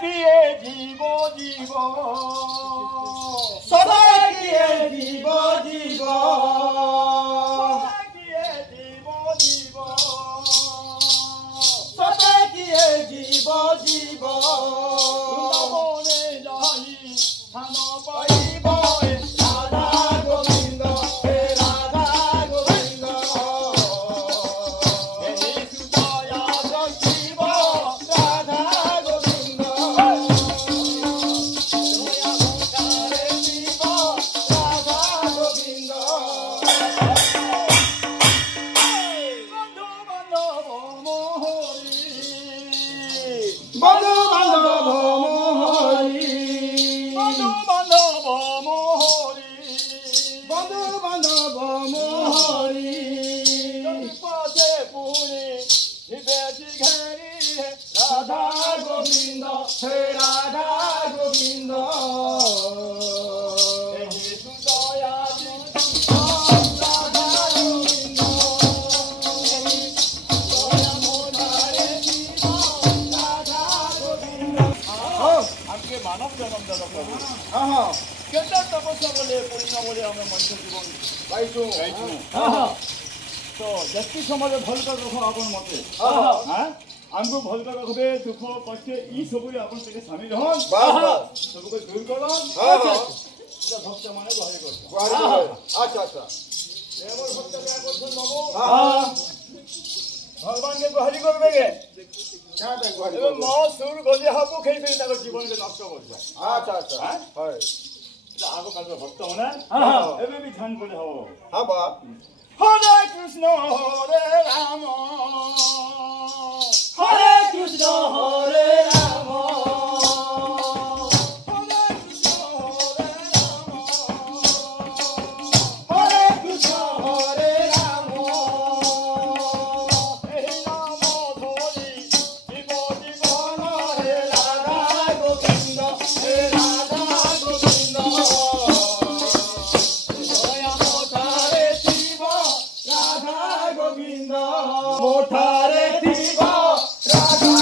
কিয়ে জীব জীব সদা কিয়ে জীব জীব কিয়ে জীব জীব সদা কিয়ে জীব জীব বৃন্দাবনে যাই স্থান পাইব রাধা গোবিন্দ হে রাধা গোবিন্দ এই সুদয়া শিব রাধা গোবিন্দ দয়া শিব রাধা গোবিন্দ বন্ধু বান্ধব মোহরি বন্ধু বান্ধব মোহরি বন্ধু বান্ধব মোহরি বন্ধু বান্ধব মোহরি পাশে পুরি শিবেজি ঘেরি রাধা গোবিন্দ হে রাধা গোবিন্দ এই সুদয়া রাধা গোবিন্দ মোধারে শিব রাধা গোবিন্দ আজকে মানব জনম দাদা প্রভু হ্যাঁ কেটা তপস্যা বলে পূর্ণ বলে আমরা মনুষ্য জীবন পাইছো পাইছো হ্যাঁ তো যেতি সমাজে ভাল করে রাখো আপন মতে হ্যাঁ হ্যাঁ ଆମକୁ ଭଲ ରଖିବେ ଦୁଃଖ କଷ୍ଟ ଇ ସବୁରେ ଆପଣ ଟିକେ ସାମିଲ ହନ୍ ବାସ୍ ସବୁକୁ ଦୂର କରନ୍ ଭକ୍ତ ମାନେ ଗହଳି କରୁଛନ୍ ଆଚ୍ଛା ଆଚ୍ଛା ଆମର ଭକ୍ତ क्या କରୁଛନ୍ ବାବୁ ହଁ ଭଗବାନ କେ ଗହଳି করবে কে କାଁଟା ଗୁହାରି ଏବେ ମ ସୁର ଗଲି ହାବୁ ଖେଇ ଖେଇ ତାଙ୍କ ଜୀବନରେ ନଷ୍ଟ କରୁଛ ଆଚ୍ଛା ଆଚ୍ଛା হয় ଆଗ କାଳର ଭକ୍ତ ମାନେ ଏବେ ବି ଧ୍ୟାନ କଲେ ହବ ହଁ ବା হরে কৃষ্ণ হরে রাম হরে কৃষ্ণ হরে রাম হরে কৃষ্ণ হরে রাম হরে কৃষ্ণ হরে রাম এই নাম ধরি জীব জীবন হে রাধা গোবিন্দ হে রাধা গোবিন্দ দয়া মোঠারে শিব রাধা গোবিন্দ মোঠারে শিব রাধা